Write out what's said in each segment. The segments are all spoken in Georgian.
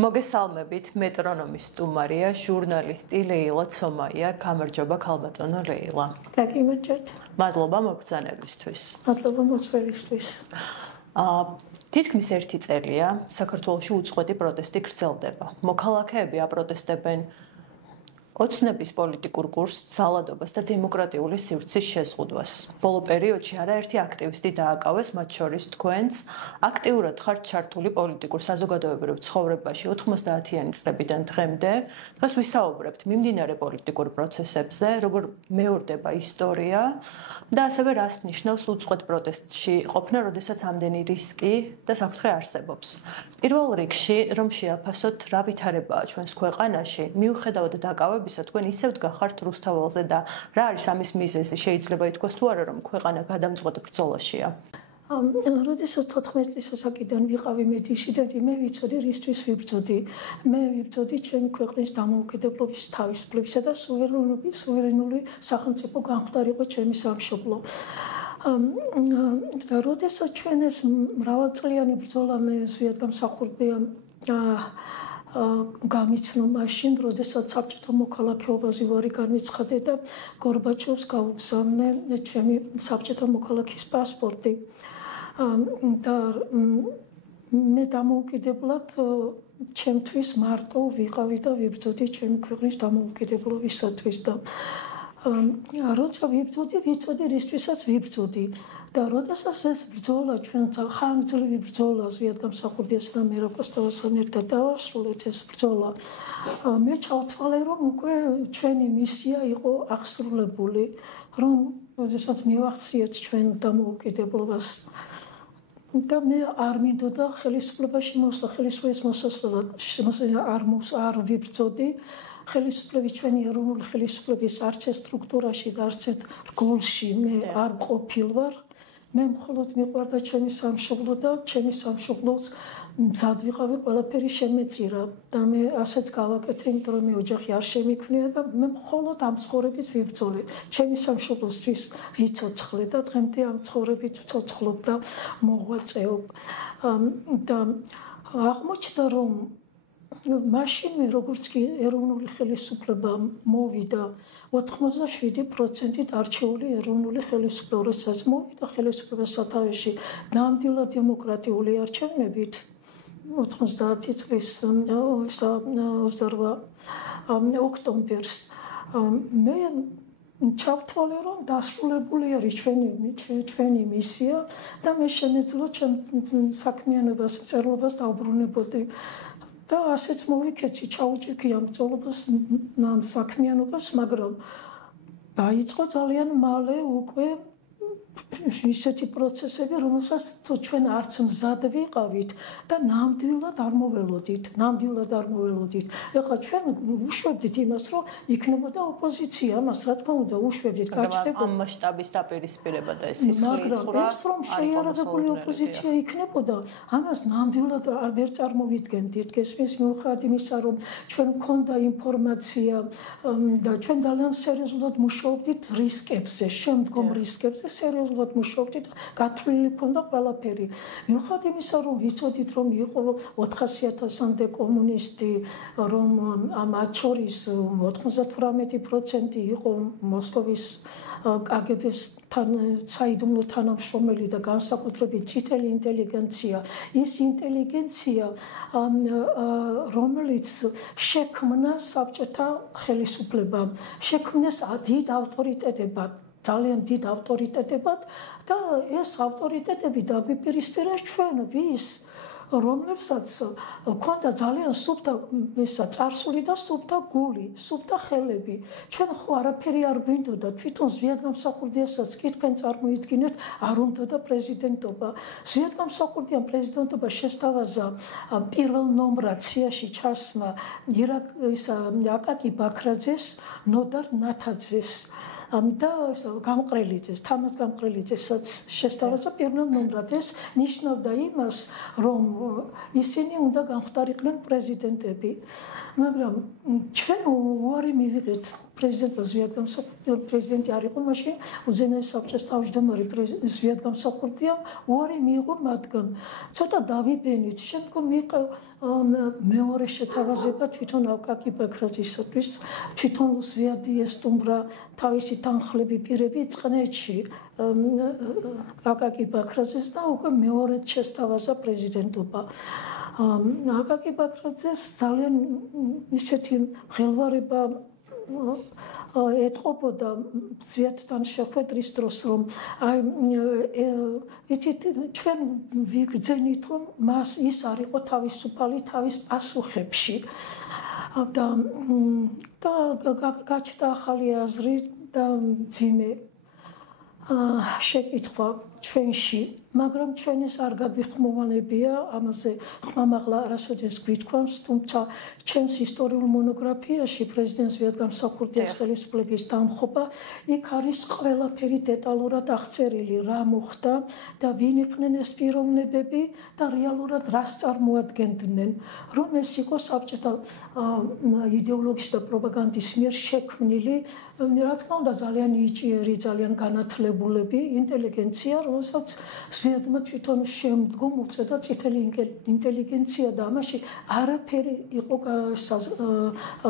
მოგესალმებით, მეტრონომის სტუმარია, ჟურნალისტი ლეილა ცომაია. გამარჯობა ქალბატონო ლეილა. გაგიმარჯობთ. მადლობა მოგბრძანებისთვის. მადლობა მოწვევისთვის. თითქმის 1 წელია საქართველოში უწყვეტი პროტესტი გრძელდება. მოქალაქეები აპროტესტებენ ოცნების პოლიტიკურ კურსს, ძალადობას და დემოკრატიული სივრცის შეზღუდვას. ბოლო პერიოდში არაერთი აქტივისტი დააკავეს, მათ შორის თქვენც. აქტიურად ხართ ჩართული პოლიტიკურ საზოგადოებრივ ცხოვრებაში 90-იანი წლებიდან დღემდე. დღეს ვისაუბრებთ მიმდინარე პოლიტიკურ პროცესებზე, როგორ მეორდება ისტორია და ასევე რას ნიშნავს უწყვეტ პროტესტში ყოფნა, როდესაც ამდენი რისკი და საფრთხე არსებობს. პირველ რიგში რომ შეაფასოთ, რა ვითარებაა ჩვენს ქვეყანაში, მიუხედავად დაკავებისა თქვენ ისევ დგახართ რუსთაველზე და რა არის ამის მიზეზი? შეიძლება ითქვას თუ არა, რომ ქვეყანა გადამწყვეტ ბრძოლაშია? როდესაც 14 წლისაკიდან ვიყავი მე დისიდენტი, მე ვიცოდი რისთვის ვიბრძოდი. მე ვიბრძოდი ჩემი ქვეყნის დამოუკიდებლობის, თავისუფლებისა და სუვერენული სახელმწიფო გამხდარიყო ჩემი სამშობლო. და როდესაც ჩვენ ეს მრავალწლიანი ბრძოლა მე ზუსტად გამსახურდია გამიცნო მაშინ, როდესაც საბჭოთა მოქალაქეობაზე ვარი განვიცხადე და გორბაჩოვს გაუგზავნე ჩემი საბჭოთა მოქალაქის პასპორტი. და მე დამოუკიდებლად ჩემთვის მარტო ვიყავი და ვიბრძოდი ჩემი ქვეყნის დამოუკიდებლობისათვის და როცა ვიცოდი რისთვისაც ვიბრძოდი. და როდესაც ეს ბრძოლა ჩვენ ხანგრძლივი ბრძოლა ზუსტად გამსახურდია სამერო კოსტოვასთან ერთად დავასრულეთ ეს ბრძოლა. მე ჩავთვალე რომ უკვე ჩვენი მისია იყო აღსრულებული, რომ როდესაც მივახციეთ ჩვენ დამოუკიდებლობას და მე არ მინდოდა ხელისუფლებაში მოსვლა, ხელისუფლების მოსასვლელად არ ვიბრძოდი. ხელისუფლების ჩვენი ეროვნული ხელისუფლების არც ეს სტრუქტურაში და არც ეს რგოლში მე არ ყოფილვარ. მე მხოლოდ მიყვარდა ჩემი სამშობლო და ჩემი სამშობლოს მზად ვიყავი ყველაფერი შემეწირა და მე ასეც გავაკეთე, იმიტომ რომ მე ოჯახი არ შემიქმნია და მე მხოლოდ ამ ცხოვრებით ვიბრძოლე. ჩემი სამშობლოსთვის ვიცოცხლე და დღემდე ამ ცხოვრებით ვცოცხლობ და მოღვაწეობ. და აღმოჩნდა რომ მაშინვე როგორც კი ეროვნული ხელისუფლება მოვიდა 87% არჩეული ეროვნული ხელისუფლება, როდესაც მოვიდა ხელისუფლების სათავეში ნამდვილად დემოკრატიული არჩევნებით 90 წლის 28 ოქტომბერს მე ჩავთვალე რომ დასრულებული არის ჩვენი მისია და მე შემეძლო ჩემ საქმიანობას, მწერლობას დავბრუნებოდი. და ასეც მოვიქეცი, ჩაუჭიქი ამ ბრძოლას, ამ საქმიანობას, მაგრამ დაიწყო ძალიან მალე უკვე ისეთი პროცესები, რომელსაც ჩვენ არც მზად ვიყავით და ნამდვილად არ მოველოდით. ეხლა ჩვენ უშვებდით იმას, რომ იქნებოდა ოპოზიცია, ამას რა თქმა უნდა უშვებდით, გაჩნდებოდა ამ მასშტაბის დაპირისპირება და ეს სისხლის მაგრამ ეს რომ შეიარაღებული ოპოზიცია იქნებოდა, ამას ნამდვილად ვერ წარმოვიდგენდით. გესმის მიუხედავად იმისა, რომ ჩვენ მქონდა ინფორმაცია და ჩვენ ძალიან სერიოზულად მუშაობდით რისკებზე, შემდგომ რისკებზე სერიოზულად მუშაობდით და გათვლილი ქონდა ყველაფერი. მიუხედავად იმისა, რომ ვიცოდით, რომ იყო 400,000-მდე კომუნისტი, რომ მათ შორის 98% იყო მოსკოვის კგბ-სთან საიდუმლო თანამშრომელი და განსაკუთრებით წითელი ინტელიგენცია, ის ინტელიგენცია, რომელიც შექმნა საბჭოთა ხელისუფლებამ, შექმნეს დიდ ავტორიტეტებად, ძალიან დიდ ავტორიტეტებად და ეს ავტორიტეტები დაპირისპირეს ჩვენ ვის რომლებსაც ქონდა ძალიან სუფთა წარსული და სუფთა გული, სუფთა ხელები. ჩვენ ხო არაფერი არ გვინდოდა, თვითონ ზვიად გამსახურდიასაც კი თქვენ წარმოიდგინეთ, არ უნდოდა პრეზიდენტობა. ზვიად გამსახურდიან პრეზიდენტობა შესთავაზა პირველ ნომრად სიაში ჩასმა აკაკი ბაქრაძეს, ნოდარ ნათაძეს. და გამყრელიძეს, თამაზ გამყრელიძესაც შესთავაზა პირველ ნომრად. ეს ნიშნავდა იმას, რომ ისინი უნდა გამხდარიყვნენ პრეზიდენტები. მაგრამ ჩვენ უარი მივიღეთ პრეზიდენტმა პრეზიდენტი არ იყო მაშინ უზენაეს საბჭოს თავმჯდომარე ზვიადგამსახურდიამ უარი მიიღო მათგან ცოტა დავიბენით შემდგომ მეორე შეთავაზება თვითონ აკაკი ბაქრაძისათვის თვითონ ზვიადი ესტუმრა თავისი თანხლები პირები წყნეთში აკაკი ბაქრაძეს და უკვე მეორედ შესთავაზა პრეზიდენტობა აკაკი ბაქრაძეს ძალიან ისეთი ხელვარება ეთყობოდა ზვიადთან შეხვედრის დროს რომ იცით ჩვენ ვიგრძენით რომ მას ის არ იყო თავისუფალი თავის პასუხებში და გაჩნდა ახალი აზრი და ძიმე შეკითხვა ჩვენში მაგრამ ჩვენ ეს არ გაგვიხმოვანებია ამაზე ხმამაღლა არასოდეს გვითქვამს თუმცა ჩემს ისტორიულ მონოგრაფიაში პრეზიდენტ ზვიადგამსახურდიას ხელისუფლების დამხობა იქ არის ყველაფერი დეტალურად აღწერილი რა მოხდა და ვინ იყვნენ ეს პიროვნებები და რეალურად რას წარმოადგენდნენ რომ ეს იყო საბჭოთა იდეოლოგიის და პროპაგანდის მიერ შექმნილი რა თქმა უნდა ძალიან ნიჭიერი ძალიან განათლებულები ინტელიგენცია რომელსაც ზვიადმა თვითონ შემდგომ უწოდა წითელი ინტელიგენცია და ამაში არაფერი იყო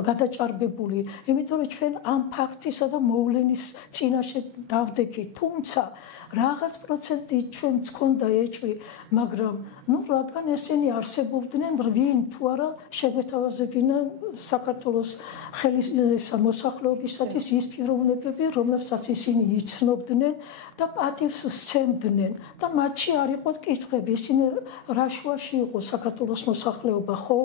გადაჭარბებული იმიტომ რომ ჩვენ ამ ფაქტისა და მოვლენის წინაშე დავდექით თუმცა რაღაც პროცენტი ჩვენც ქონდა ეჭვი მაგრამ რადგან ესენი არსებობდნენ ვინ თუ არა შეგვეთავაზებინა საქართველოს მოსახლეობისათვის ის პიროვნებები რომლებსაც ისინი იცნობდნენ და პატივს სცემდნენ და მათში არ იყო კითხვები ისინი რა შუაში იყო საქართველოს მოსახლეობა ხო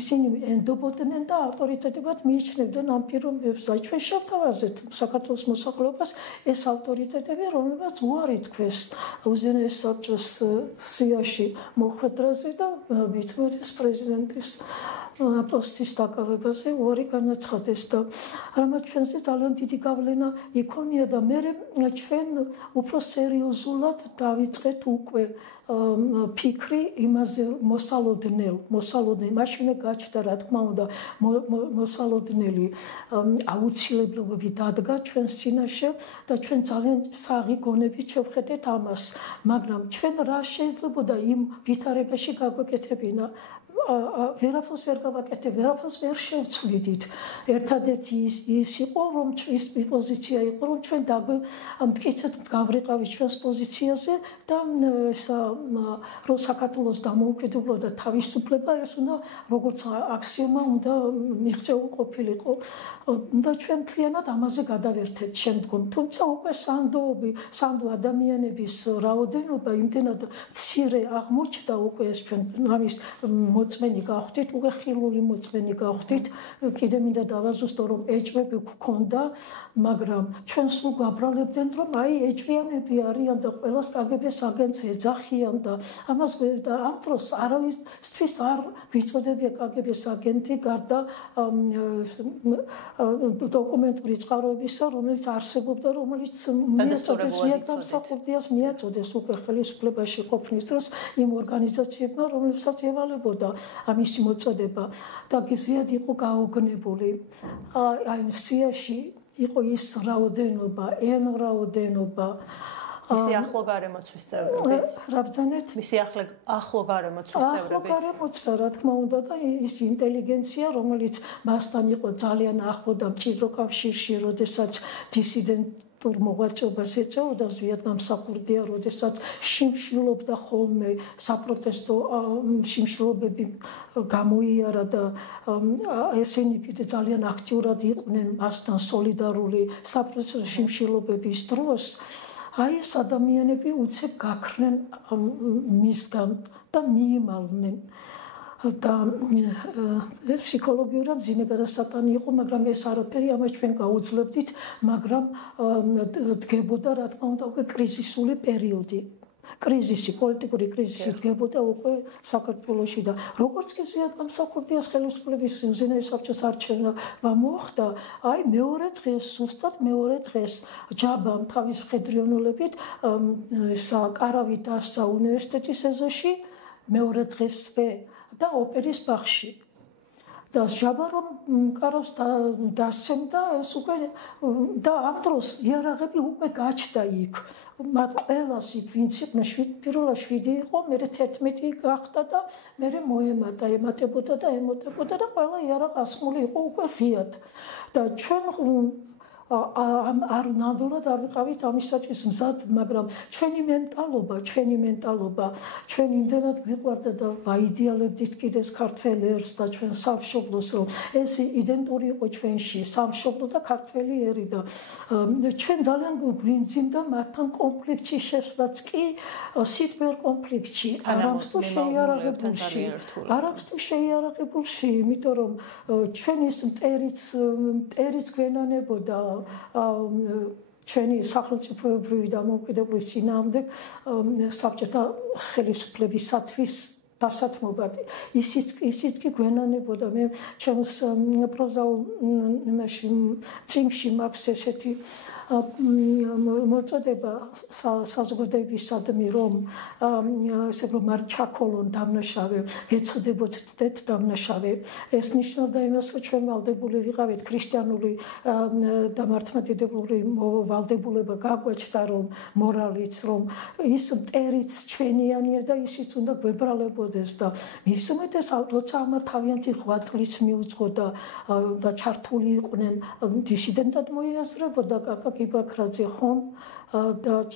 ისინი ენდობოდნენ და ავტორიტეტებად მიიჩნევდნენ ამ პიროვნებებს და ჩვენ შევთავაზეთ საქართველოს მოსახლეობას ეს ავტორიტეტები რომლებსაც უარი თქვეს უზენაეს საბჭოს სიაში მოხვედრაზე და მithumetes პრეზიდენტის პოსტის დაკავებაზე უარი განაცხადეს და რამაც ჩვენზე ძალიან დიდი გავლენა იქონია და მე ჩვენ უფრო სერიოზულად დავიწყეთ უკვე ფიქრი იმაზე მოსალოდნელი მაშინე გაჩნდა რა თქმა უნდა მოსალოდნელი აუცილებლობები დადგა ჩვენს წინაშე და ჩვენ ძალიან საღი გონებით შევხედეთ ამას მაგრამ ჩვენ რა შეიძლებოდა იმ ვითარებაში გაგვეკეთებინა ვერაფერს ვერ გავაკეთებ, ვერაფერს ვერ შევცვლიდით. ერთადერთი ის იყო, რომ ის პოზიცია იყო, რომ ჩვენ მტკიცედ გავრიყავით ჩვენს პოზიციაზე და რომ საქართველოს დამოუკიდებლობა და თავისუფლება ეს უნდა როგორც აქსიომა უნდა მიღწეულ ყოფილიყო. და ჩვენ მთლიანად ამაზე გადავერთეთ შემდგომ. თუმცა უკვე სანდო ადამიანების რაოდენობა იმდენად მცირე აღმოჩნდა უკვე ეს ჩვენ ამის მოწმენი გავხდით, უკვე ხილული მოწმენი გავხდით. კიდე მინდა დავაზუსტო, რომ ეჭვები გვქონდა, მაგრამ ჩვენ სულ გვაბრალებდნენ, რომ აი ეჭვიანები არიან და ყველას კგბ-ს აგენტს ეძახიან და ამას და ამ დროს არავისთვის არ ვიწოდებია კგბ-ს აგენტი გარდა დოკუმენტური წყაროებისა, რომელიც არსებობდა, რომელიც მიეწოდეს ზვიადგამსახურდიას მიეწოდეს უკვე ხელისუფლებაში ყოფნის დროს იმ ორგანიზაციებმა, რომლებსაც ევალებოდა ამის მოწოდება და ზვიად იყო გაოგნებული. აი სიაში იყო ის რაოდენობა, რაოდენობა მისი ახლო გარემოცვის წევრები. რა ბრძანეთ? მისი ახლო გარემოცვის წევრები. ახლო გარემოცვა, რა თქმა უნდა და ის ინტელიგენცია, რომელიც მასთან იყო ძალიან ახლო და მჭიდრო კავშირში, როდესაც დისიდენტურ მოღვაწეობას ეწეოდა ზვიადგამსახურდია, როდესაც შიმშილობდა ხოლმე საპროტესტო შიმშილობები გამოიარა და ესენი კიდე ძალიან აქტიურად იყვნენ მასთან სოლიდარული საპროტესტო შიმშილობების დროს. აი ეს ადამიანები უცებ გაქრნენ მისგან და მიიმალნენ და ეს ფსიქოლოგიურად მძიმე გადასატანი იყო, მაგრამ ეს არაფერი ამას ჩვენ გაუძლებდით, მაგრამ დგებოდა რა თქმა უნდა უკვე კრიზისული პერიოდი. კრიზისი, პოლიტიკური კრიზისი დგებოდა უკვე საქართველოში და როგორც კი ზვიადგამსახურდიას ხელისუფლების უზენაეს საბჭოს არჩევა მოხდა, აი მეორე დღეს, ზუსტად მეორე დღეს ჯაბამ თავის მხედრიანულობით კარავით დასცა უნივერსიტეტის ეზოში, მეორე დღესვე და ოპერის ბაღში. და ჟაბა რომ კარავს დასცემდა ეს უკვე და ამ დროს იარაღები უკვე გაჩნდა იქ მათ ყველას იქ ვინც იყო პირველად 7 იყო მე 11 გახდა და მე მოემატა ემატებოდა და ემატებოდა და ყველა იარაღ ასმული იყო უკვე ღიად და ჩვენ არ ნამდვილად არ ვიყავით ამისათვის მზად, მაგრამ ჩვენი მენტალობა, ჩვენ იმდენად გვიყვარდა და ვაიდეალებდით კიდეს ქართველ ერს და ჩვენ სამშობლოს, რომ ეს იდენტური იყო ჩვენში, სამშობლო და ქართველი ერი და ჩვენ ძალიან გვიმძიმდა მათთან კონფლიქტში შესვლაც კი სიტყვიერ კონფლიქტში, არამსტუ შეიარაღებულში, იმიტომ რომ ჩვენ ის მტერიც გვენანებოდა ჩვენი სახელმწიფოებრივი დამოუკიდებლობის წინააღმდეგ საბჭოთა ხელისუფლებისათვის დასათმობად ისიც კი გვენანებოდა მე ჩემს პროზაულ წიგნში მაქვს ესეთი მოწოდება საზოგადოებისადმი რომ ესე რომ მარჩაკოლონ დამნაშავე გეცოდებოთ დეთ დამნაშავე ეს ნიშნავდა იმას რომ ჩვენ ვალდებული ვიყავით ქრისტიანული და მართლმადიდებლური ვალდებულება გაგვეჩნდა რომ მორალიც რომ ის მტერიც ჩვენიანია და ისიც უნდა გვებრალებოდეს და მის უმეტესად როცა ამა თავიანთი ღვაწლიც მიუძღო და ჩართული იყვნენ დისიდენტად მოიაზრებოდა კაკაკიბაქრაძე ხომ და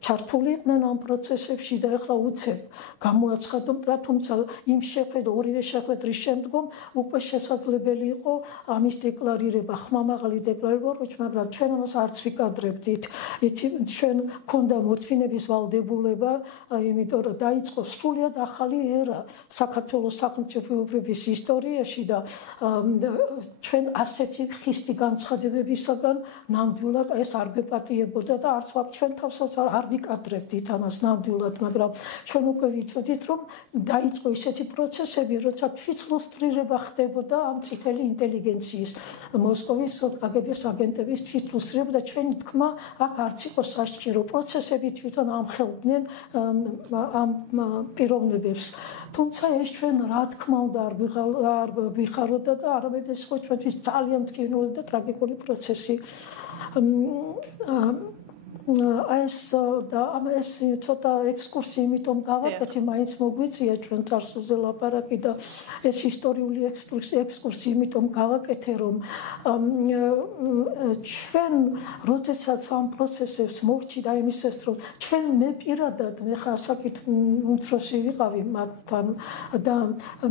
ჩართული იყვნენ ამ პროცესებში და ეხლა უცებ გამოაცხადო თუმცა იმ ორივე შეხვედრის შემდგომ უკვე შესაძლებელი იყო ამის დეკლარირება ხმამაღალი დეკლარირება მაგრამ ჩვენ ამას არც ვიკადრებდით იცი ჩვენ ქონდა მოთმინების ვალდებულება იმიტომ რომ დაიწყო სრულიად ახალი ერა საქართველოს სახელმწიფოებრიობის ისტორიაში და ჩვენ ასეთი ხისტი განცხადებებისაგან ნამდვილად ეს არ გვეპატიებოდა და არც ჩვენ თავსაც არ ვიკადრებდით ამას ნამდვილად, მაგრამ ჩვენ უკვე ვიცოდით, რომ დაიწყო ისეთი პროცესები, როცა თვითლუსტრირება ხდებოდა ამ წითელი ინტელიგენციის, მოსკოვის კგბ-ის აგენტების თვითლუსტრირება და ჩვენი თქმა აქ არც იყო სასჭირო პროცესები თვითონ ამხელდნენ ამ პიროვნებებს. თუმცა ეს ჩვენ რა თქმა უნდა არ ვიხაროდა და არამედ ეს იყო ჩვენთვის ძალიან მტკივნეული და ტრაგიკული პროცესი. ეს ცოტა ექსკურსი იმიტომ გავაკეთე, მაინც მოგვიწია ჩვენ წარსულზე ლაპარაკი და ეს ისტორიული ექსკურსი იმიტომ გავაკეთე, რომ ჩვენ როდესაც ამ პროცესებს მოვჭი და იმისეს რომ ჩვენ მე პირადად მე ხა საკით უმცროსი ვიყავი მათთან და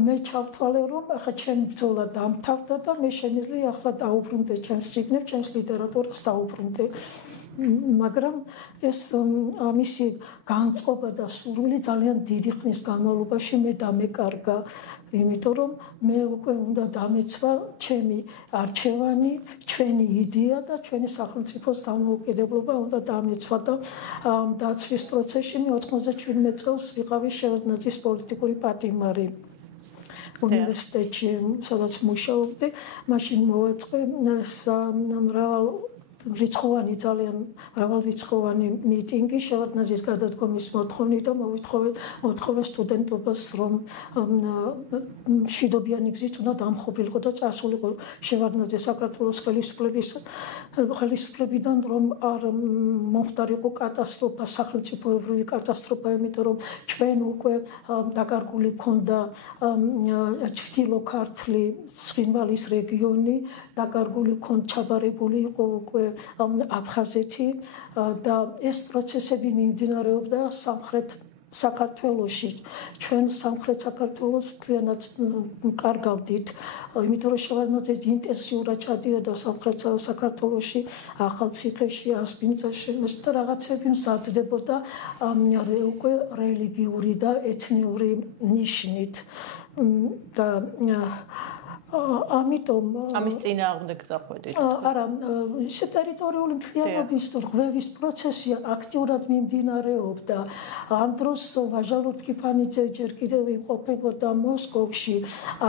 მე ჩავთვალე რომ ახლა ჩემი ბრძოლა დამთავრდა და მე შემიძლია ახლა დაუბრუნდე ჩემს წიგნებს, ჩემს ლიტერატურას დაუბრუნდე. მაგრამ ეს ამისი განწყობა და სურვილი ძალიან დიდი ხნის განმავლობაში მე დამეკარგა, იმიტომ რომ მე უკვე უნდა დამეცვა ჩემი არჩევანი, ჩვენი იდეა და ჩვენი სახელმწიფოს დამოუკიდებლობა უნდა დამეცვა და დაცვის პროცესში მე 97 წელს ვიყავი შევარდნაძის პოლიტიკური პატიმარი. უნივერსიტეტში, სადაც მუშაობდი, მაშინ მოვაწყე ძალიან მრავალრიცხოვანი მიტინგი შევარდნაძის გადადგომის მოთხოვნით და მოთხოვე სტუდენტობას რომ მშვიდობიანი გზით უნდა დამხობილიყო და წასულიყო შევარდნაძე საქართველოს ხელისუფლებიდან რომ არ მომხდარიყო კატასტროფა, სახელმწიფოებრივი კატასტროფა, იმიტომ რომ ჩვენ უკვე დაკარგული ქონდა ჩრდილო ქართლი, ცხინვალის რეგიონი, დაკარგული ქონდა ჩაბარებული იყო უკვე აფხაზეთი და ეს პროცესები მიმდინარეობდა სამხრეთ საქართველოში. ჩვენ სამხრეთ საქართველოს მთლიანად კარგავდით, იმიტომ რომ შევარდნაძე ინტენსიურად ჩადიოდა სამხრეთ საქართველოში, ახალციხეში, ასპინძაში და რაღაცები მზადდებოდა უკვე რელიგიური და ეთნიური ნიშნით და ამიტომ ამის წინააღმდეგ წახვედით. არა, ეს ტერიტორიული მთლიანობის რღვევის პროცესი აქტიურად მიმდინარეობდა. ამ დროს ვაჟა ლურთქიფანიძე ჯერ კიდევ იმყოფებოდა მოსკოვში.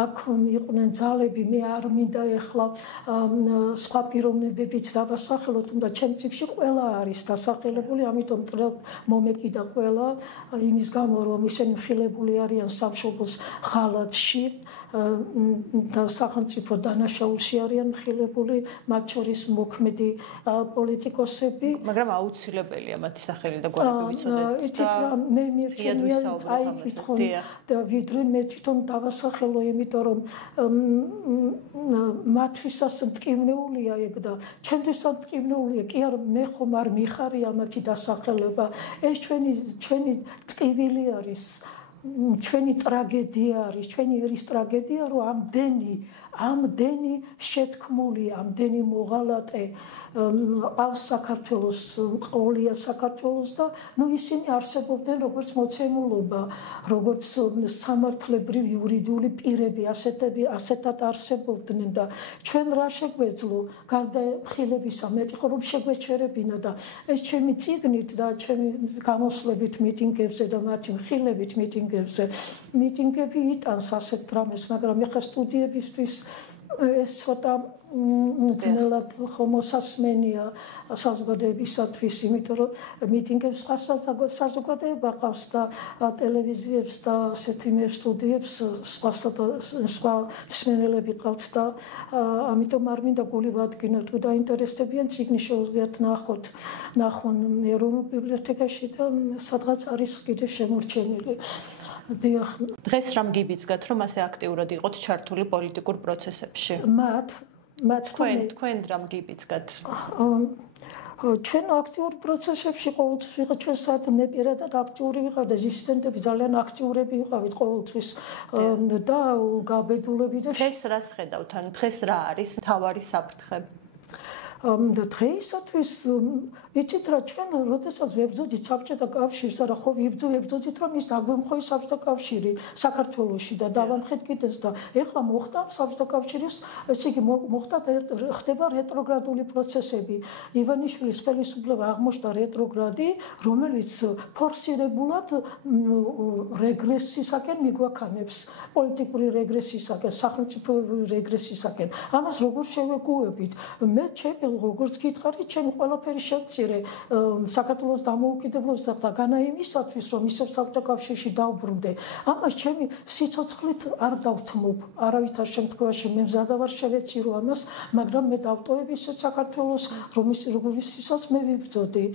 აქ იყვნენ ძალები, მე არ მინდა ეხლა სხვა პიროვნებებიც დავასახელო, თუმცა ჩემ წიგნში ყველა არის დასახელებული, ამიტომ მომეკიდა ყველა იმის გამო, რომ ისინი მხილებული არიან სამშობლოს ღალატში და სახელმწიფო დანაშაულში არიან მხილებული, მათ შორის მოქმედი პოლიტიკოსები. მაგრამ აუცილებელია მათი სახელი და გვარები ვიცოდეთ. იცით რა, მე მირჩენია წაიკითხონ და ვიდრე მე თვითონ დავასახელო, იმიტომ რომ მათთვისაც მტკივნეულია ეგ და ჩემთვისაც მტკივნეულია. კი არ მე ხომ არ მიხარია მათი დასახელება. ეს ჩვენი ტკივილი არის. ჩვენი ტრაგედია არის, ჩვენი ერის ტრაგედია, რომ ამდენი შეთქმული, ამდენი მოღალატე ყავს საქართველოს, ყოლია საქართველოს და ისინი არსებობდნენ როგორც მოცემულობა, როგორც სამართლებრივ იურიდიული პირები, ასეთად არსებობდნენ და ჩვენ რა შეგვეძლო, გარდა ხილებისა, მეტი ხო რომ შეგვეჩერებინა და ეს ჩემი წიგნით და ჩემი გამოსვლებით მიტინგებზე და მათი ხილებით მიტინგები იტანს ასეთ დრამებს, მაგრამ ეხლა სტუდიებისთვის ეს ცოტა ძნელად ხომოსასმენია საზოგადოებისათვის, იმიტომ რომ მიტინგებს საზოგადოება ყავს და ტელევიზიებს და ასეთი სტუდიებს სხვა მსმენელები ყავთ და ამიტომ არ მინდა გული ვადგინოთ, თუ დაინტერესდებიან წიგნი შეუძლიათ ნახონ ეროვნულ ბიბლიოთეკაში და სადღაც არის კიდე შემორჩენილი. დღეს რამ გიბიძგათ, რომ ასე აქტიურად იყოთ ჩართული პოლიტიკურ პროცესებში? თქვენ რამ გიბიძგათ? ჩვენ აქტიურ პროცესებში ყოველთვის ვიყავით, ჩვენ საერთოდ მე პირადად აქტიური ვიყავ და დისიდენტები ძალიან აქტიურები ვიყავით ყოველთვის და გაბედულები და დღეს რას ხედავთ? ან დღეს რა არის მთავარი საფრთხე? დღეისათვის იცით რა, ჩვენ როდესაც ვებრძოდით საბჭოთა კავშირს, არა ხო ვებრძოდით რომ ის დაგვემხოი საბჭოთა კავშირი საქართველოში და დავამხეთ კიდეც და ეხლა მოხდა საბჭოთა კავშირის, ესე იგი ხდება რეტროგრადული პროცესები. ივანიშვილის ხელისუფლება აღმოჩნდა რეტროგრადი, რომელიც ფორსირებულად რეგრესისაკენ მიგვაქანებს, პოლიტიკური რეგრესისაკენ, სახელმწიფოებრივი რეგრესისაკენ. ამას როგორ შევეგუებით? მე როგორც გითხარით, ჩემი ყველაფერი შევწირე საქართველოს დამოუკიდებლობის და განა იმისათვის, რომ ისევ საბჭოთა კავშირში დავბრუნდე. ამას ჩემი სიცოცხლით არ დავთმობ, არავითარ შემთხვევაში მე მზადა ვარ შევეცირო ამას, მაგრამ მე დავტოვებ ისეთ საქართველოს, რომელსაც მე ვიბრძოდი.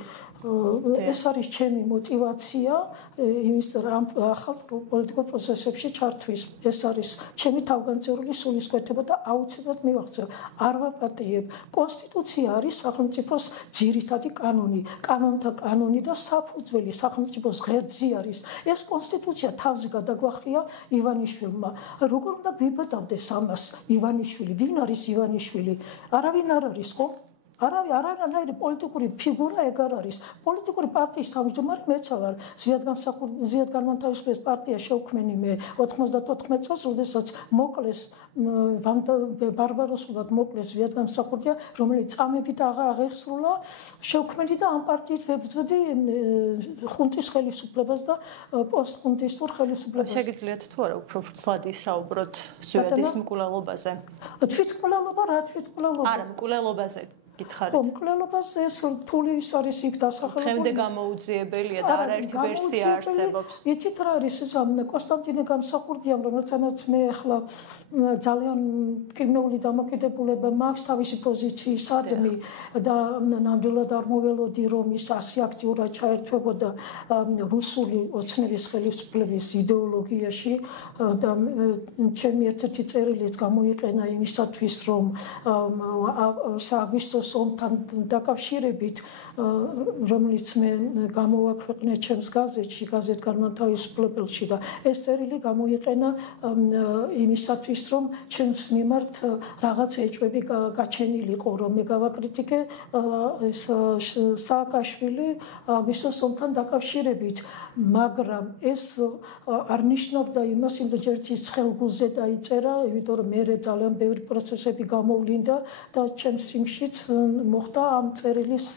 ეს არის ჩემი мотивация იმის ახალ პოლიტიკურ პროცესებში ჩართვის. ეს არის ჩემი თავგანწირული სულისკვეთება და აუცილებლად მივახცევ. არ ვაპატიებ. კონსტიტუცია არის სახელმწიფოს ძირითადი კანონი, კანონთა კანონი და საფუძველი სახელმწიფოს ღერძი არის. ეს კონსტიტუცია თავზე გადაგვახრია ივანიშვილმა. როგორ უნდა ვიბადავდეს ამას ივანიშვილი? ვინ არის ივანიშვილი? არავინ არ არის, ხო? არავითარი პოლიტიკური ფიგურა ეგ არ არის. პოლიტიკური პარტიის თავმჯდომარე მეც ვარ. ზიად-განმანთავისუფლების პარტია შევქმენი მე 94 წელს, როდესაც მოკლეს ბარბაროსულად მოკლეს ზიად-განმსახურდია, რომელიც წამებით აღეხსრულა, შევქმენი და ამ პარტიით ვებრძოდი ხუნტის ხელისუფლებას და პოსტხუნტისტურ ხელისუფლებას. შეგიძლიათ თუ არა უფრო ვრცლად ისაუბროთ ზვიადის მკვლელობაზე? თვითმკვლელობა რა თვითმკვლელობა? არა, მკვლელობაზე. მკვლელობაზე ეს რთული ის არის იქ დასახელებული. დღემდე გამოუძიებელია და არაერთი ვერსია არსებობს. იცით რა არის ეს კონსტანტინე გამსახურდიამ, რომელსაც მე ახლა ძალიან მტკივნეული დამოკიდებულება მაქვს თავისი პოზიციისადმი და ნამდვილად არ მოველოდი რომ ის ასე აქტიურად ჩაერთვებოდა რუსული ოცნების ხელისუფლების იდეოლოგიაში და ჩემი ერთ-ერთი წერილიც გამოიყენა იმისათვის რომ სააგვისტოს ომთან დაკავშირებით რომელიც მე გამოვაქვეყნე ჩემს გაზეთში, გაზეთ განმანთავისუფლებელში და ეს წერილი გამოიყენა იმისათვის რომ ჩემს მიმართ რაღაც ეჭვები გაჩენილიყო რომ მე გავაკრიტიკე სააკაშვილი აგვისტოს ომთან დაკავშირებით, მაგრამ ეს არ ნიშნავდა იმას, რომ ჯერჯერობით ხელგუზე დაიწერა, იმიტომ რომ მე ძალიან ბევრი პროცესები გამოვლინდა და ჩემს სიმშიც მოხდა ამ წერილის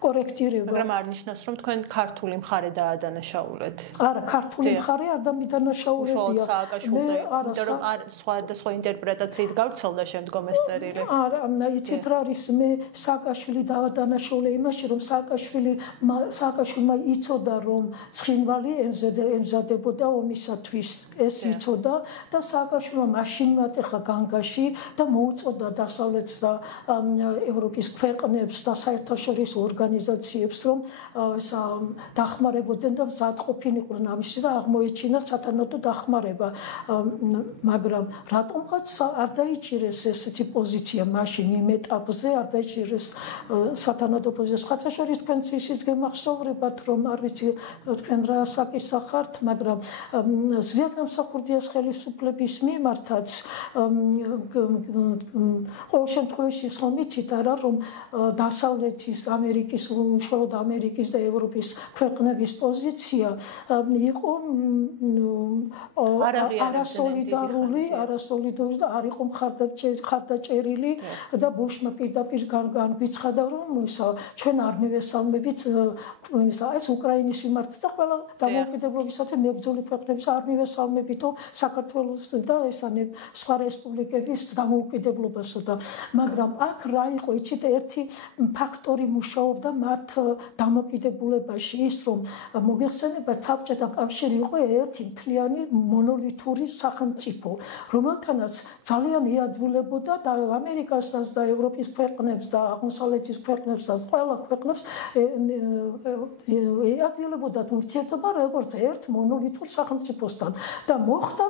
კორექტირება. მაგრამ არ ნიშნავს, რომ თქვენ ქართული მხარე დაადანაშაულეთ. არა, ქართული მხარე არ დამიდანაშაულებია. სააკაშვილზე, იმიტომ რომ სხვა ინტერპრეტაციით გავრცელდა შემდგომ ეს წერილი. არა, იცით რა არის, მე სააკაშვილი დაადანაშაულე იმაში, რომ სააკაშვილმა იცოდა, რომ ცხინვალი ემზადებოდა ომისათვის. ეს იცოდა და სააკაშვილმა მაშინვე ეხლა განგაში და მოუწოდა დასავლეთს და ევროპის ქვეყნებს და საერთაშორისო ორგანიზაციებს, რომ დახმარებოდნენ და მზადყოფილიყვნენ ამისი და აღმოეჩინათ სათანადო დახმარება. მაგრამ რატომღაც არ დაიჭირეს ესეთი პოზიცია მაშინ იმ ეტაპზე, არ დაიჭირეს სათანადო პოზიცია. სხვათა შორის თქვენც ისიც გემახსოვრებათ, რომ არ ვიცი თქვენ რა საკისახართ, მაგრამ ზვიად-გამსახურდიას ხელისუფლების მიმართაც ყოველ შემთხვევაში ხომ იცით არა, რომ დასავლეთის ამერიკის, უშუალოდ ამერიკის და ევროპის ქვეყნების პოზიცია იყო არასოლიდარული და არ იყო მხარდაჭერილი და ბუშმა პირდაპირ განგვიცხადა, რომ ჩვენ არ მივესალმებით ეს უკრაინის მიმართ და ყველა დამოუკიდებლობისათვის მებრძოლი ქვეყნებს არ მივესალმებითო საქართველოს და სხვა რესპუბლიკების დამოუკიდებლობასო და მაგრამ აქ რა იყო იცით ერთი ფაქტორი მუშაობდა მათ დამოკიდებულებაში ის რომ მოგეხსენებათ საბჭოთა კავშირი იყო ერთი მთლიანი მონოლითური სახელმწიფო რომელთანაც ძალიან იადვილებოდა და ამერიკასაც და ევროპის ქვეყნებს და აღმოსავლეთის ქვეყნებსაც ყველა ქვეყნებს იადვილებოდა ურთიერთობა როგორც ერთ მონოლითურ სახელმწიფოსთან და მოხდა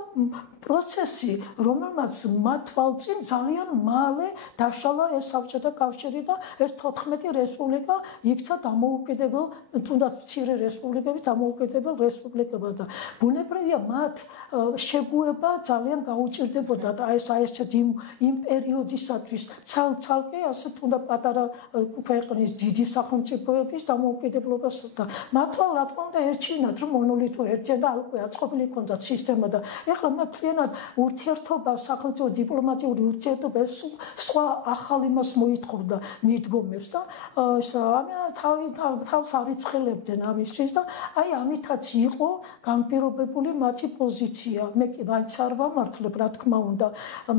პროცესი რომელმაც მათ თვალწინ ძალიან მალე დაშალა ეს საბჭოთა კავშირი და ეს 14 რესპუბლიკა იქცა დამოუკიდებელ თუნდაც მცირე რესპუბლიკების დამოუკიდებელ რესპუბლიკებად და ბუნებრივია მათ შეგუება ძალიან გაუჭირდებოდა და ესეთ იმ პერიოდისათვის ცალკე ასე თუნდაც პატარა ქვეყნის დიდი სახელმწიფოების დამოუკიდებლობას და მათმა რა თქმა უნდა ერჩინათ რომ მონოლითური ერთიან და უკვე აწყობილი ქონდათ სისტემა და ეხლა მათ მთლიანად ურთიერთობა სახელმწიფო დიპლომატიური ურთიერთობა სხვა ახალ იმას მოითხოვდა მიდგომებს და თავს არიცხელებდნენ ამისთვის და აი ამითაც იყო განპირობებული მათი პოზიცია მე კი მაინც არ ვამართლებ რა თქმა უნდა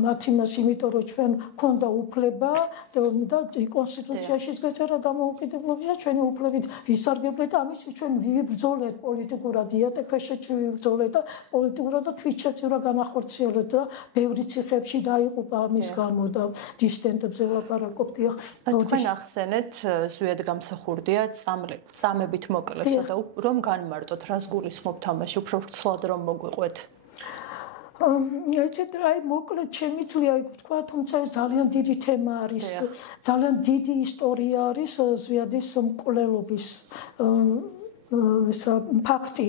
მათ იმას იმიტომ რომ ჩვენ გვქონდა უფლება და კონსტიტუციაშიც გაწერა დამოუკიდებლობა ჩვენი უფლებით ვისარგებლეთ და ამისთვის ჩვენ ვიბრძოლეთ პოლიტიკურად იატაკში ვიბრძოლეთ და პოლიტიკურად და თვითშეწირვა განახორციელეთ და ბევრი ციხეებში დაიღუპა ამის გამო და დისიდენტებზე ვლაპარაკობდი თქვენ ახსენეთ ზვიად-გამსახურდია წამებით მოკლესა და რომ განმარტოთ რას გულისხმობთ ამაში უფრო ვრცლად რომ მოგვიყვეთ ეცეთ აი მოკლედ შემიძლია თქვა თუმცა ეს ძალიან დიდი თემა არის ძალიან დიდი ისტორია არის ზვიადის მკვლელობის ფაქტი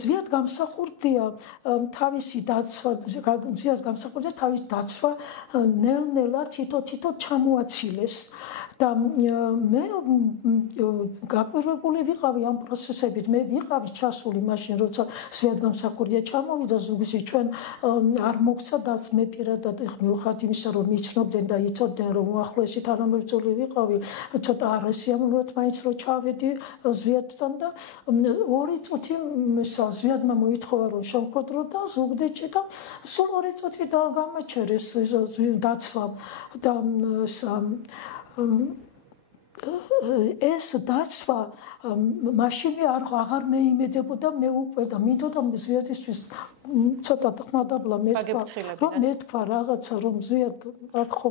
ზვიად-გამსახურდია თავისი დაცვა ზვიად-გამსახურდია თავის დაცვა ნელ-ნელა თითო ჩამოაცილეს და მე გაკვირვებული ვიყავი ამ პროცესებით მე ვიყავი ჩასული მაშინ როცა ზვიად-გამსახურდია ჩამოვიდა ზუგდიდში ჩვენ არ მოგცა და მე პირადად მივხვდით იმისა რომ მიცნობდნენ და იცოდნენ რომ უახლოესი თანამებრძოლი ვიყავი ცოტა არასიამოვნოა მაინც რომ ჩავედი ზვიადთან და 2 წუთი ზვიადმა მოითხოვა რომ შევხვედრო და ზუგდიდში და სულ 2 წუთი გამაჩერეს დაცვა და ეს დაცვა მაშინვე აღარ მეიმედებოდა მე უკვე და მინდოდა ზვიადისთვის ცოტა ხმადაბლა მეთქვა რაღაცა რომ ზვიად აქ ხო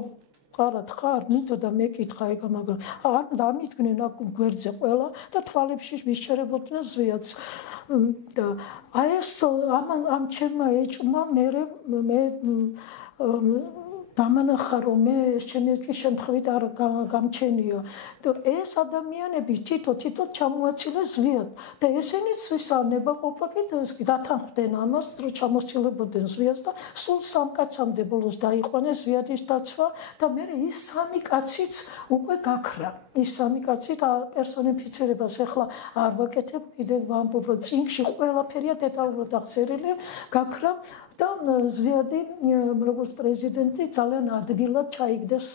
ყარად ხარ მინდოდა მეკითხა ეგა მაგრამ არ დამიდგნენ აქ გვერდზე ყველა და თვალებში მისჩერებოდნენ ზვიადს და აი ეს ამ ჩემმა ეჭვმა მე დამანახა რომ მე შემეჭვის შემთხვევით არ გამჩენია და ეს ადამიანები თითო ჩამოაცილეს ზვიად და ესენიც ისარნება ყოფილით დათანხმდნენ ამას რომ ჩამოსილებოდნენ ზვიადს და სულ 3 კაცამდე ბოლოს დაიყვანეს ზვიადის დაცვა და მე ის 3 კაციც უკვე გაქრა ის 3 კაცი და პერსონიფიცირებას ახლა არ ვაკეთებ კიდევ ვამბობ რომ წინში ყველაფერია დეტალურად აღწერილი გაქრა და ზვიადი როგორც პრეზიდენტი ძალიან ადვილად ჩაიგდეს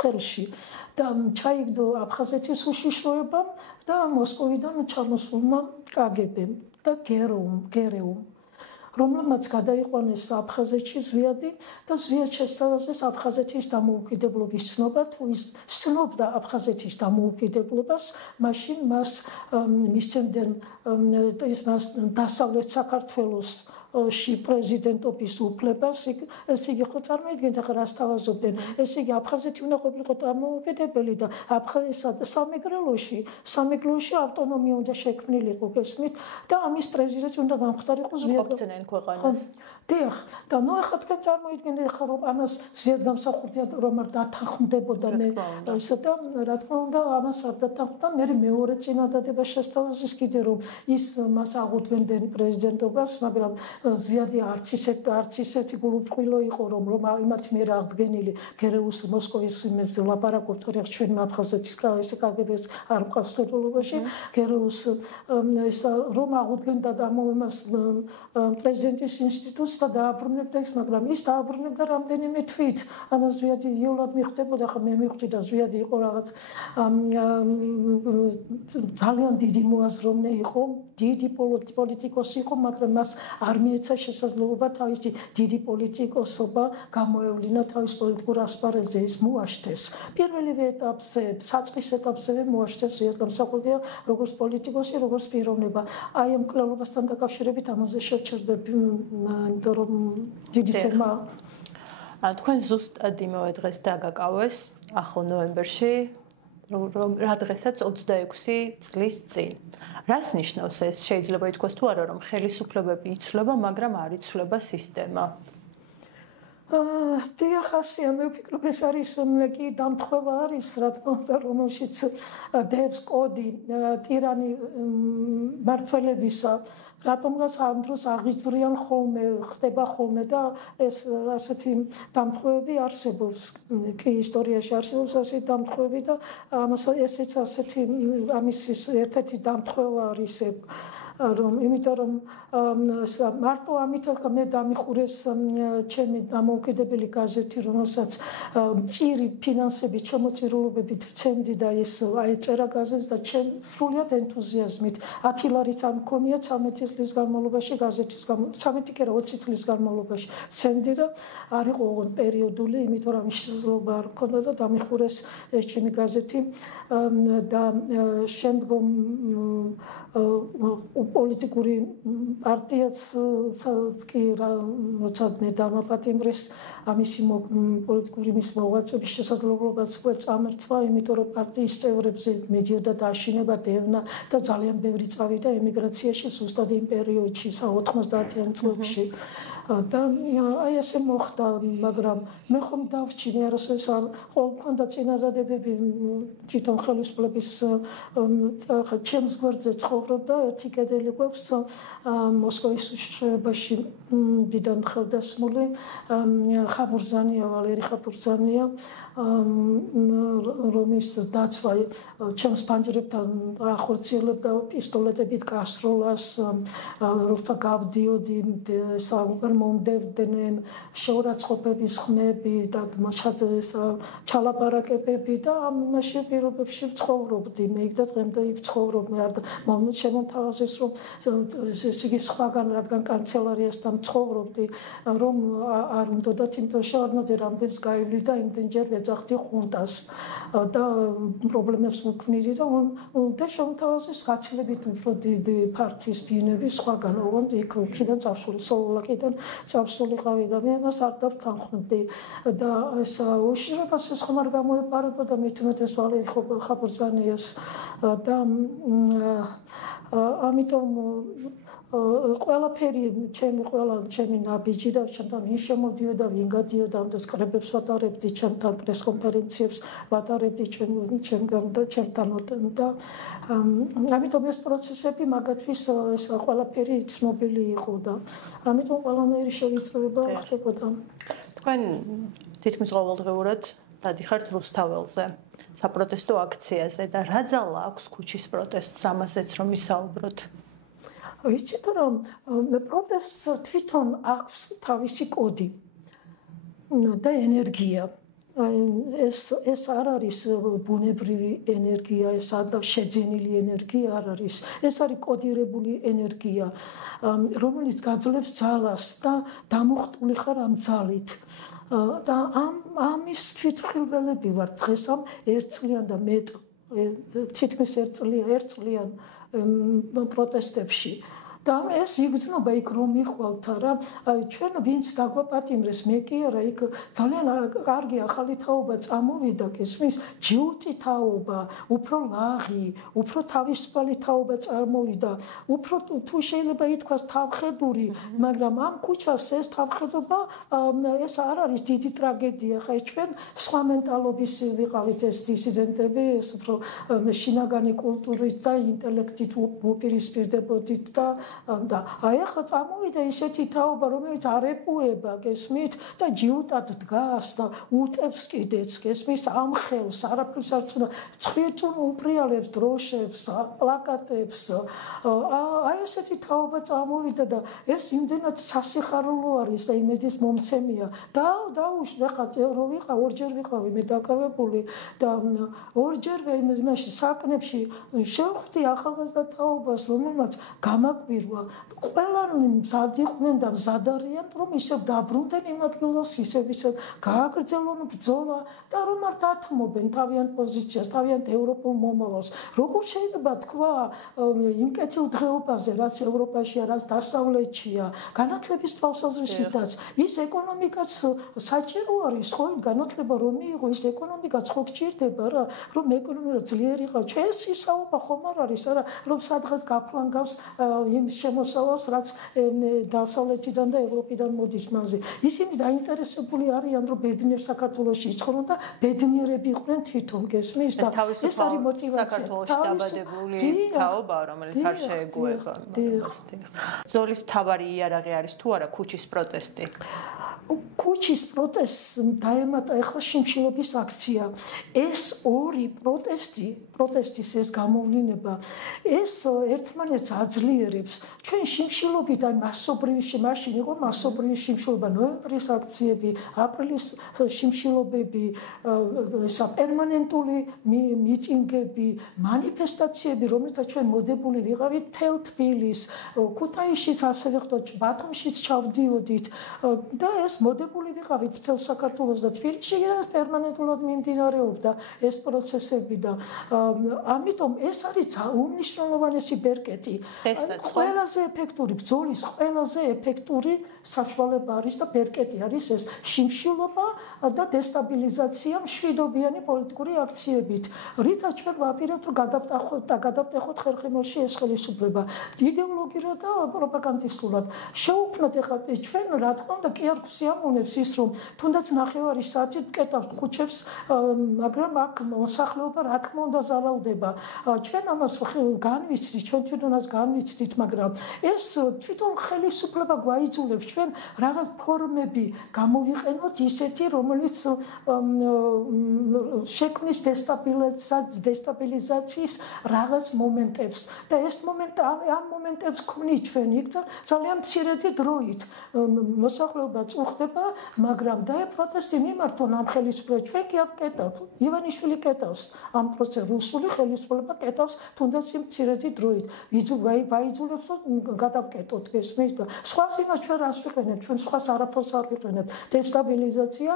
ხელში და ჩაიგდო აფხაზეთის უშიშროებამ და მოსკოვიდან ჩამოსულმა კგბ-მ და გერეუმ რომელმაც გადაიყვანეს აფხაზეთში ზვიადი და ზვიად შესთავაზეს აფხაზეთის დამოუკიდებლობის ცნობა თუ ის ცნობდა აფხაზეთის დამოუკიდებლობას მაშინ მას მისცემდნენ მას დასავლეთ საქართველოს ში პრეზიდენტობის უფლებას ესე იგი ხო წარმოიდგენთ ახლა რას თავაზობდნენ ესე იგი აფხაზეთი უნდა ყოფილიყო დამოუკიდებელი და სამეგრელოში ავტონომია უნდა შექმნილიყო გესმით და ამის პრეზიდენტი უნდა გამხდარიყო ზვიადიდან ქვეყანას დიახ და ნუ ახლა თქვენ წარმოიდგინეთ ახლა რომ ამას ზვიად გამსახურდია რომ არ დათანხმდებოდა მე ისე და რა თქმა უნდა ამას არ დათანხმდა მე მეორე წინადადება შესთავაზეს კიდე რომ ის მას აღუდგენდნენ პრეზიდენტობას მაგრამ ზვიადი არც ისეთი გულუბრყვილო იყო რომ იმათ მიერ აღდგენილი გერეუს მოსკოვის იმებს ლაპარაკობთ რა ჩვენ აფხაზეთის ეს კგბ-ს არ მყავს ხელოვნებაში გერეუს ეს რომ აღუდგენდა და ამას პრეზიდენტის ინსტიტუტს და დააბრუნებდა ის მაგრამ ის დააბრუნებდა რამდენიმე თვით ამას ზვიადი იოლად მიხვდებოდა ხა მე მივხვდი და ზვიადი იყო რაღაც ძალიან დიდი მოაზროვნე იყო დიდი პოლიტიკოსი იყო მაგრამ მას არ მიეცა შესაძლებლობა თავისი დიდი პოლიტიკოსობა გამოევლინა თავის პოლიტიკურ ასპარეზზე ის მოაშთეს პირველივე ეტაპზე საწყის ეტაპზევე მოაშთეს ზვიად გამსახურდია როგორც პოლიტიკოსი როგორც პიროვნება აი ამ კვლევასთან დაკავშირებით ამაზე შევჩერდები რომ დიდი თემა თქვენ ზუსტად იმავე დღეს დაგაკავეს ახლა ნოემბერში რა დღესაც 26 წლის წინ რას ნიშნავს ეს შეიძლება ითქვას თუ არა რომ ხელისუფლებები იცვლება მაგრამ არ იცვლება სისტემა დიახ ასია მე ვფიქრობ ეს არის კი დამთხევა არის რა თქმა უნდა რომელშიც დევს კოდი ტირანი მართველებისა რატომღაც ამ დროს აღიძვრიან ხოლმე ხდება ხოლმე და ეს ასეთი დამთხევები არსებობს კი ისტორიაში არსებობს ასეთი დამთხევები და ამას ესეც ასეთი ამის ერთ-ერთი დამთხევა არის რომ იმიტომ რომ მარტო ამიტომ მე დამიხურეს ჩემი დამოუკიდებელი გაზეთი რომელსაც წირი ფინანსების ჩამოწირულობებით ვცემდი და ეს აეწერა გაზეთს და ჩემ სრულიად ენთუზიაზმით 10 ლარიც არ მქონია 13 წლის განმავლობაში გაზეთის 13 კი რა 20 წლის განმავლობაში ვცემდი და არ იყო ოღონდ პერიოდული იმიტომ რომ შესაძლებლობა არ მქონდა და დამიხურეს ეს ჩემი გაზეთი და შემდგომ პოლიტიკური პარტიაც კი როცა მე დამაპატიმრეს ამისი პოლიტიკური მის მოღვაწეობის შესაძლებლობაც წამართვა იმიტომ რომ პარტიის წევრებზე მედიოდა დააშინება დევნა და ძალიან ბევრი წავიდა ემიგრაციაში ზუსტად იმ პერიოდში 90-იან წლებში და აი ესე მოხდა მაგრამ მე ხომ დავჭინე არასოდეს არ მქონდა წინადადებები თვითონ ხელისუფლების ჩემს გვერდზე ცხოვრობდა ერთი კედელი გვაქვს მოსკოვის უშიშროებაში დიდან ხელდასმული ხაბურზანია ვალერი ხაბურზანია რომის დაცვა ჩემს პანჯრებთან ახორციელებდა პისტოლეტებით კასროლას როცა გავდიოდი მომდევდნენ შეურაცხყოფების ხმები და ჩალაპარაკებები და ამაში პირობებში ვცხოვრობდი მე იქ და დღემდე იქ ვცხოვრობ მე არ შემოთავაზეს რომ ესე იგი სხვაგან რადგან კანცელარიასთან ვცხოვრობდი რომ არ უნდათ იმიტომ შევარდნოდი რამდენს გაივლი და იმდენჯერ ვეძახდი ხუნტას და პრობლემებს ვუქმნიდი და შემოთავაზეს გაცილებით უფრო დიდი ფართის ბიუნები სხვაგან ოღონდ იქ იქიდან წავსული სოლოლაკიდან წავსულიყავი და მე მას არ დავთანხმდი და ეს უშიშრებას ეს ხომ არ გამოეპარებოდა მithumetes ვალერი ხაბურზანიას და ამიტომ ყველაფერი ჩემი ნაბიჯი და ჩემთან ვინ შემოდიოდა ვინ გადიოდა ამ დასკრებებს ვატარებდი ჩემთან პრესკონფერენციებს ვატარებდი ჩემთან და ამიტომ ეს პროცესები მაგათთვის ეს ყველაფერი ცნობილი იყო და ამიტომ ყველანაირი შევიწრება ხდებოდა თქვენ თითქმის ყოველდღიურად დადიხართ რუსთაველზე საპროტესტო აქციაზე და რა ძალა აქვს ქუჩის პროტესტს ამაზეც რომ ისაუბროთ ვიცით რომ პროტესტს თვითონ აქვს თავისი კოდი და ენერგია ეს არ არის ბუნებრივი ენერგია, ეს შეძენილი ენერგია არ არის. ეს არის კოდირებული ენერგია, რომელიც გაძლევს ძალას და დამუხტული ხარ ამ ძალით. და ამის თვითმხილველები ვარ დღეს ამ 1 წლიან და მეტ თითქმის 1 წლიან პროტესტებში. და ეს იგრძნობა იქ რომ მიხვალთ რა ჩვენ ვინც დაგვაპატიმრეს მე კი არა იქ ძალიან კარგი ახალი თაობა წამოვიდა გესმის ჯიუტი თაობა უფრო ლაღი უფრო თავისუფალი თაობა წარმოვიდა უფრო თუ შეიძლება ითქვას თავხედური მაგრამ ამ ქუჩას ეს თავხედობა ეს არ არის დიდი ტრაგედია ხა ჩვენ სხვა მენტალობის ვიყავით ეს დისიდენტები ეს უფრო შინაგანი კულტურით და ინტელექტით უპირისპირდებოდით და აი ახლა წამოვიდა ისეთი თაობა რომელიც არ ეპუება გესმით და ჯიუტად დგას და უტევს კიდეც გესმის ამ ხელს არაფერს არ თუნდა ცხვირწուն უპრიალებს დროშებს პლაკატებს აი ესეთი თაობა წამოვიდა და ეს იმდენად სასიხარულო არის და იმედის მომცემია და ახლა რო ვიყავ ორჯერ ვიყავი მე დაკავებული და ორჯერვე იმაში საკნებში შევხვდი ახალგაზრდა თაობას რომელმაც გამაკვირვა ყველანი მზად იყვნენ და მზად არიან რომ ისევ დაბრუნდნენ იმ ადგილას ისევ გააგრძელონ ბრძოლა და რომ არ დათმობენ თავიანთ პოზიციას თავიანთ ევროპულ მომავალს როგორ შეიძლება თქვა იმ კეთილ დღეობაზე რაც ევროპაშია რაც დასავლეთშია განათლების თვალსაზრისითაც ის ეკონომიკაც საჭირო არის ხო იმ განათლება რომ მიიღო ის ეკონომიკაც ხო გჭირდება რა რომ ეკონომიკა ძლიერი ყავს ჩვენს ისაუბა ხომ არ არის არა რომ სადღაც გაფლანგავს იმ შემოსავალს რაც დასავლეთიდან და ევროპიდან მოდის მასზე ისინი დაინტერესებული არიან რომ ბედნიერ საქართველოში იცხოვრონ და ბედნიერები იყვნენ თვითონ გესმის და ეს არის мотивация საქართველოში დაბადებული თაობა რომელიც არ შეეგუება ბრძოლის მთავარი იარაღი არის თუ არა ქუჩის პროტესტი ქუჩის პროტესტს დაემატა ახლა შიმშილობის აქცია ეს ორი პროტესტის ეს გამოვლინება ეს ერთმანეთს აძლიერებს ჩვენ შიმშილობით აი მასობრივი მაშინ იყო მასობრივი შიმშილობა ნოემბრის აქციები აპრილის შიმშილობები ესა პერმანენტული მიტინგები მანიფესტაციები რომელთა ჩვენ მოდებული ვიყავით თელ თბილის ქუთაისშიც ასევე ხდო ბათუმშიც ჩავდიოდით და ეს მოდებული ვიყავით თელ საქართველოს და თბილისში ეს პერმანენტულად მიმდინარეობდა ეს პროცესები და ამიტომ ეს არის უმნიშვნელოვანესი ბერკეტი ყველაზე ეფექტური ბრძოლის ყველაზე ეფექტური საშუალება არის და ბერკეტი არის ეს შიმშილობა და დესტაბილიზაცია მშვიდობიანი პოლიტიკური აქციებით რითაც ჩვენ ვაპირებთ რომ გადავტეხოთ ხერხემალში ეს ხელისუფლება იდეოლოგიურად და პროპაგანდისტულად შეუქმნათ ახლა ჩვენ რა თქმა უნდა კი არ გვსიამოვნებს ის რომ თუნდაც ნახევარი საათით ვკეტავთ ქუჩებს მაგრამ აქ მოსახლეობა რა თქმა უნდა ზარალდება ჩვენ ამას განვიცდით ჩვენ თვითონაც განვიცდით მაგრამ ეს თვითონ ხელისუფლება გვაიძულებს ჩვენ რაღაც ფორმები გამოვიყენოთ ისეთი რომელიც შექმნის დესტაბილიზაციის რაღაც მომენტებს და ეს ამ მომენტებს ქმნით ჩვენ იქ და ძალიან მცირედი დროით მოსახლეობა წუხდება მაგრამ და პროტესტი მიმართონ ამ ხელისუფლებას ჩვენ კი ავკეტავთ ივანიშვილი კეტავს ამ პროცესს რუსული ხელისუფლება კეტავს თუნდაც იმ მცირედი დროით ვაიძულებს რომ გადავკეტოთ გესმის და სხვას იმას ჩვენ რას ვიყენებთ ჩვენ სხვას არაფერს არ ვიყენებთ დესტაბილიზაცია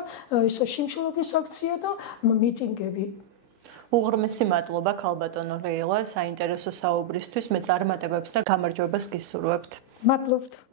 ეს შიმშილობის აქცია და მიტინგები უღრმესი მადლობა ქალბატონო რეილა საინტერესო საუბრისთვის მე წარმატებებს და გამარჯვებას გისურვებთ მადლობთ